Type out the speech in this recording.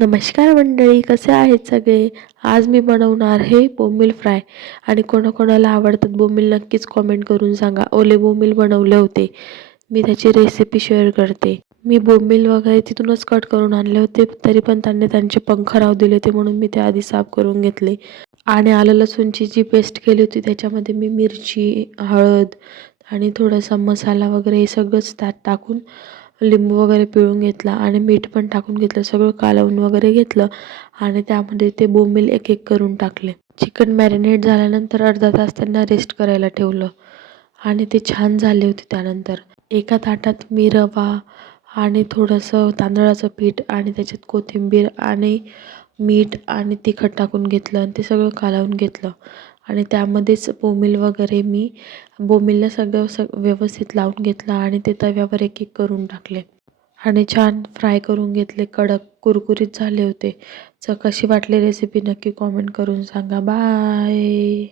नमस्कार मंडळी, कसे आहेत सगळे? आज मी बनवणार आहे बोंबील फ्राय आणि कोणाकोणाला आवडतात बोंबील नक्कीच कॉमेंट करून सांगा. ओले बोंबील बनवले होते. मी त्याची रेसिपी शेअर करते. मी बोंबील वगैरे तिथूनच कट करून आणले होते, तरी पण त्यांनी त्यांचे पंख राहू दिले होते म्हणून मी ते आधी साफ करून घेतले. आणि आलं लसूणची जी पेस्ट केली होती त्याच्यामध्ये मी मिरची, हळद आणि थोडासा मसाला वगैरे हे सगळंच त्यात टाकून लिंबू वगैरे पिळून घेतला आणि मीठ पण टाकून घेतलं. सगळं कालवून वगैरे घेतलं आणि त्यामध्ये ते बोंबील एक एक करून टाकले. चिकन मॅरिनेट झाल्यानंतर अर्धा तास त्यांना रेस्ट करायला ठेवलं आणि ते छान झाले होते. त्यानंतर एका ताटात मी रवा आणि थोडंसं तांदळाचं पीठ आणि त्याच्यात कोथिंबीर आणि मीठ आणि तिखट टाकून घेतलं आणि ते सगळं कालवून घेतलं आणि त्यामध्येच बोंबील वगैरे मी बोंबीलला सगळं व्यवस्थित लावून घेतलं आणि ते तव्यावर एक एक करून टाकले आणि छान फ्राय करून घेतले. कडक कुरकुरीत झाले होते. कशी वाटली रेसिपी नक्की कॉमेंट करून सांगा. बाय.